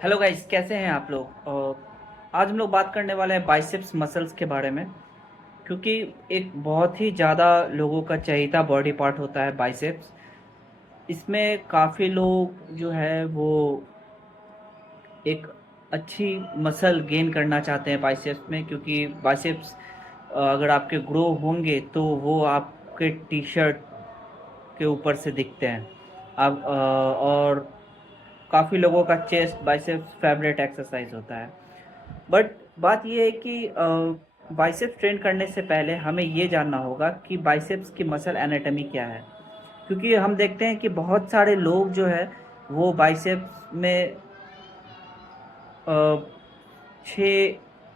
Hello guys, कैसे हैं आप लोग। आज हम लोग बात करने वाले हैं बाइसेप्स मसल्स के बारे में, क्योंकि एक बहुत ही ज़्यादा लोगों का चहेता बॉडी पार्ट होता है बाइसेप्स। इसमें काफ़ी लोग जो है वो एक अच्छी मसल गेन करना चाहते हैं बाइसेप्स में, क्योंकि बाइसेप्स अगर आपके ग्रो होंगे तो वो आपके टी शर्ट के ऊपर से दिखते हैं। आप और काफ़ी लोगों का चेस्ट बाइसेप्स फेवरेट एक्सरसाइज होता है। बट बात ये है कि बाइसेप्स ट्रेन करने से पहले हमें ये जानना होगा कि बाइसेप्स की मसल एनाटॉमी क्या है, क्योंकि हम देखते हैं कि बहुत सारे लोग जो है वो बाइसेप्स में 6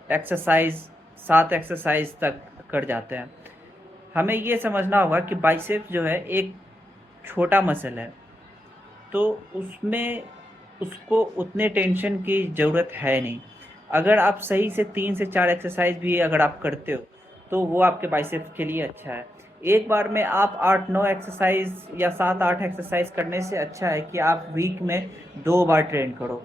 एक्सरसाइज 7 एक्सरसाइज तक कर जाते हैं। हमें ये समझना होगा कि बाइसेप्स जो है एक छोटा मसल है, तो उसमें उसको उतने टेंशन की ज़रूरत है नहीं। अगर आप सही से 3 से 4 एक्सरसाइज भी अगर आप करते हो तो वो आपके बाइसेप्स के लिए अच्छा है। एक बार में आप 8-9 एक्सरसाइज या 7-8 एक्सरसाइज करने से अच्छा है कि आप वीक में 2 बार ट्रेन करो।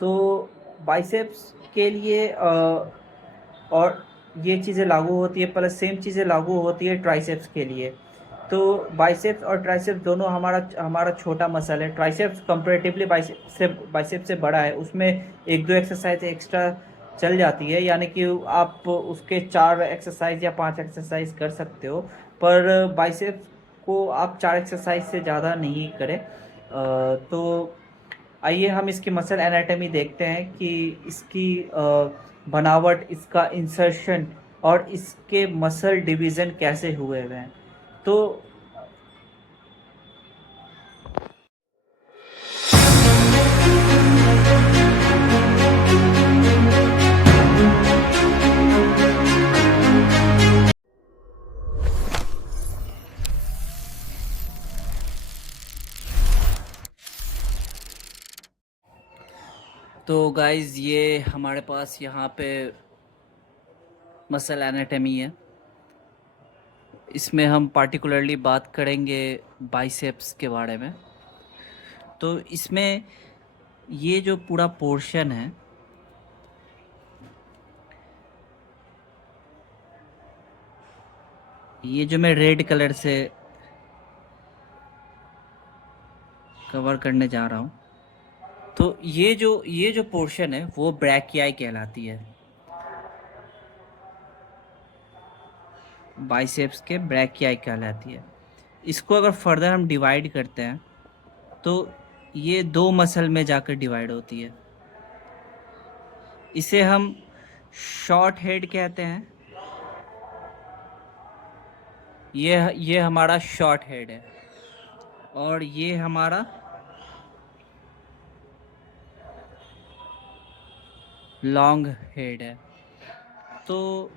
तो बाइसेप्स के लिए और ये चीज़ें लागू होती है, प्लस सेम चीज़ें लागू होती है ट्राइसेप्स के लिए। तो बाइसेप्स और ट्राइसेप्स दोनों हमारा हमारा छोटा मसल है। ट्राइसेप्स कंपैरेटिवली बाइसेप्स से बड़ा है, उसमें 1-2 एक्सरसाइज एक्स्ट्रा चल जाती है, यानी कि आप उसके 4 एक्सरसाइज या 5 एक्सरसाइज कर सकते हो। पर बाइसेप्स को आप 4 एक्सरसाइज से ज़्यादा नहीं करें। तो आइए हम इसकी मसल एनाटॉमी देखते हैं कि इसकी बनावट, इसका इंसर्शन और इसके मसल डिवीज़न कैसे हुए हुए हैं। तो गाइस, ये हमारे पास यहाँ पे मसल एनाटॉमी है। इसमें हम पार्टिकुलरली बात करेंगे बाइसेप्स के बारे में। तो इसमें ये जो पूरा पोर्शन है, ये जो मैं रेड कलर से कवर करने जा रहा हूँ, तो ये जो पोर्शन है वो ब्रैकियाई कहलाती है। बाइसेप्स के ब्रैकियाई कहलाती है। इसको अगर फर्दर हम डिवाइड करते हैं तो ये 2 मसल में जाकर डिवाइड होती है। इसे हम शॉर्ट हेड कहते हैं। ये हमारा शॉर्ट हेड है और ये हमारा लॉन्ग हेड है। तो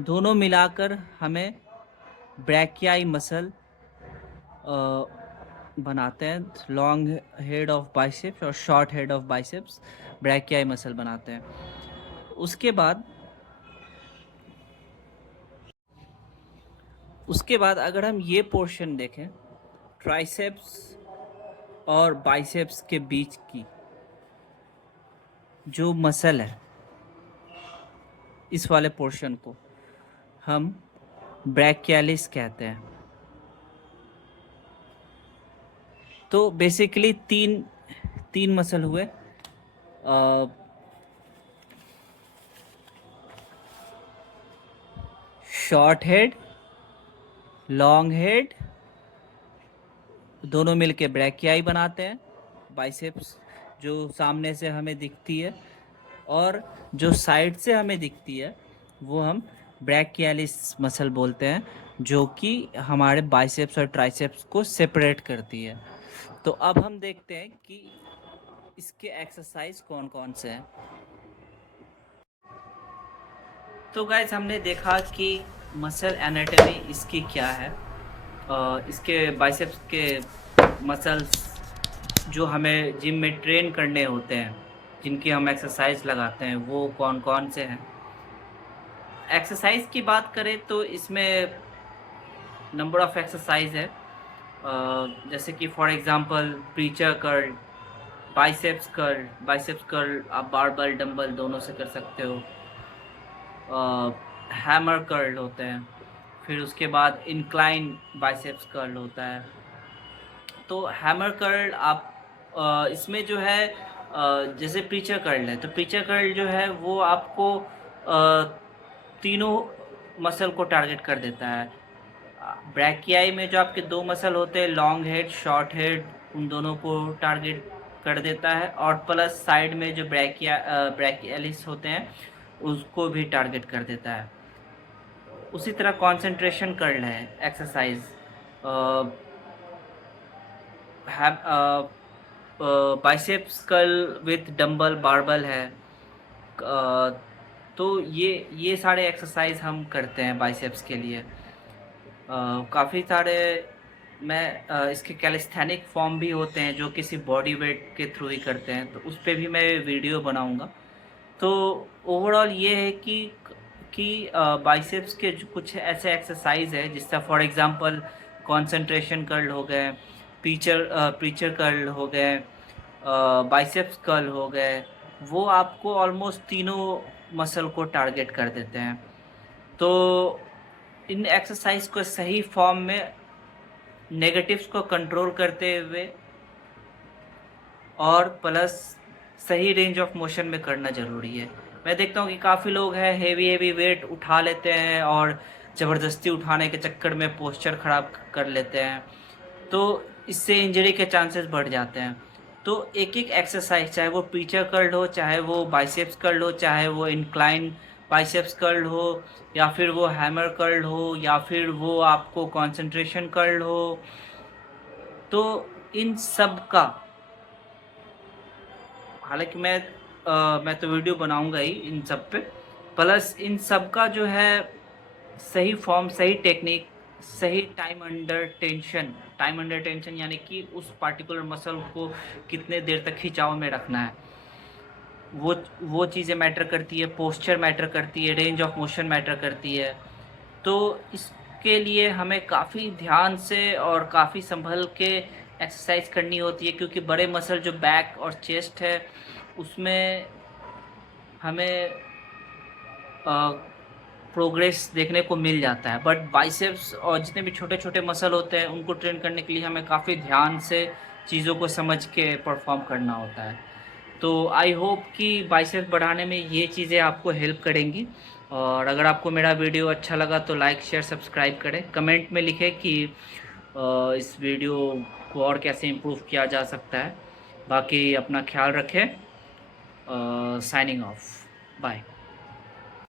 दोनों मिलाकर हमें ब्रैकियाई मसल बनाते हैं। लॉन्ग हेड ऑफ बाइसेप्स और short head of biceps brachii muscle बनाते हैं। उसके बाद अगर हम ये पोर्शन देखें, ट्राइसेप्स और बाइसेप्स के बीच की जो मसल है, इस वाले पोर्शन को हम ब्रैकियालिस कहते हैं। तो बेसिकली तीन तीन मसल हुए। शॉर्ट हेड, लॉन्ग हेड, दोनों मिलके ब्रैकियाई बनाते हैं। बाइसेप्स जो सामने से हमें दिखती है और जो साइड से हमें दिखती है वो हम ब्रैकियालिस मसल बोलते हैं, जो कि हमारे बाइसेप्स और ट्राइसेप्स को सेपरेट करती है। तो अब हम देखते हैं कि इसके एक्सरसाइज कौन कौन से हैं। तो गाइस, हमने देखा कि मसल एनाटॉमी इसकी क्या है। इसके बाइसेप्स के मसल्स जो हमें जिम में ट्रेन करने होते हैं, जिनकी हम एक्सरसाइज लगाते हैं, वो कौन कौन से हैं। एक्सरसाइज की बात करें तो इसमें नंबर ऑफ़ एक्सरसाइज है। जैसे कि for example preacher curl, biceps curl आप बारबल डंबल दोनों से कर सकते हो। हैमर कर्ल होते हैं, फिर उसके बाद इंक्लाइन बाइसेप्स कर्ल होता है। तो हैमर कर्ल आप इसमें जो है जैसे प्रीचर कर्ल है, तो प्रीचर कर्ल जो है वो आपको तीनों मसल को टारगेट कर देता है। ब्रैकियाई में जो आपके दो मसल होते हैं, लॉन्ग हेड शॉर्ट हेड, उन दोनों को टारगेट कर देता है, और प्लस साइड में जो ब्रैकियालिस होते हैं उसको भी टारगेट कर देता है। उसी तरह कंसंट्रेशन कर्ल है exercise, biceps curl with dumbbell barbell है। तो ये सारे एक्सरसाइज हम करते हैं बाइसेप्स के लिए। काफ़ी सारे इसके कैलिस्थेनिक फॉर्म भी होते हैं जो किसी बॉडी वेट के थ्रू ही करते हैं, तो उस पर भी मैं वीडियो बनाऊंगा। तो ओवरऑल ये है कि बाइसेप्स के जो कुछ ऐसे एक्सरसाइज है, जिसका फॉर एग्जांपल कंसंट्रेशन कर्ल हो गए, प्रीचर कर्ल हो गए, बाइसेप्स कर्ल हो गए, वो आपको ऑलमोस्ट तीनों मसल को टारगेट कर देते हैं। तो इन एक्सरसाइज को सही फॉर्म में नेगेटिव्स को कंट्रोल करते हुए और प्लस सही रेंज ऑफ मोशन में करना ज़रूरी है। मैं देखता हूँ कि काफ़ी लोग हैं हेवी वेट उठा लेते हैं और ज़बरदस्ती उठाने के चक्कर में पोस्चर ख़राब कर लेते हैं, तो इससे इंजरी के चांसेस बढ़ जाते हैं। तो एक एक्सरसाइज, चाहे वो प्रीचर कर्ल हो, चाहे वो बाइसेप्स कर्ल हो, चाहे वो इंक्लाइन बाइसेप्स कर्ल हो, या फिर वो हैमर कर्ल हो, या फिर वो आपको कंसंट्रेशन कर्ल हो, तो इन सब का, हालांकि मैं तो वीडियो बनाऊंगा ही इन सब पे, प्लस इन सब का जो है सही फॉर्म, सही टेक्निक, सही टाइम अंडर टेंशन यानी कि उस पार्टिकुलर मसल को कितने देर तक खिंचाव में रखना है, वो चीज़ें मैटर करती है, पोस्चर मैटर करती है, रेंज ऑफ मोशन मैटर करती है। तो इसके लिए हमें काफ़ी ध्यान से और काफ़ी संभल के एक्सरसाइज करनी होती है, क्योंकि बड़े मसल जो बैक और चेस्ट है उसमें हमें प्रोग्रेस देखने को मिल जाता है, बट बाइसेप्स और जितने भी छोटे छोटे मसल होते हैं उनको ट्रेन करने के लिए हमें काफ़ी ध्यान से चीज़ों को समझ के परफॉर्म करना होता है। तो आई होप कि बाइसेप्स बढ़ाने में ये चीज़ें आपको हेल्प करेंगी। और अगर आपको मेरा वीडियो अच्छा लगा तो लाइक शेयर सब्सक्राइब करें, कमेंट में लिखें कि इस वीडियो को और कैसे इम्प्रूव किया जा सकता है। बाकी अपना ख्याल रखें। Signing off, bye.